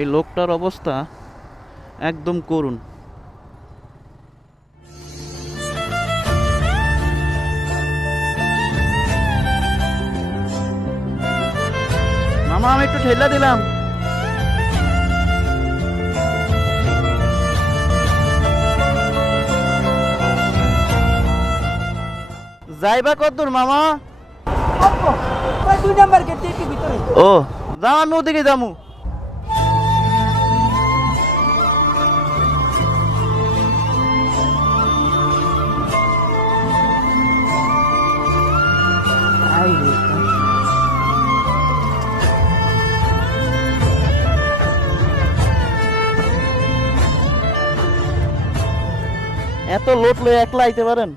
এই লোকটার অবস্থা একদম করুণ। মামা আমি একটু ঠেলা দিলাম। যাইবা কতদূর মামা? ওই 2 নাম্বার গেট থেকে ভিতরে। ও যাও, আমি ওদিকে যামু। আই রে এত লোট লয়ে একলা আইতে পারেন?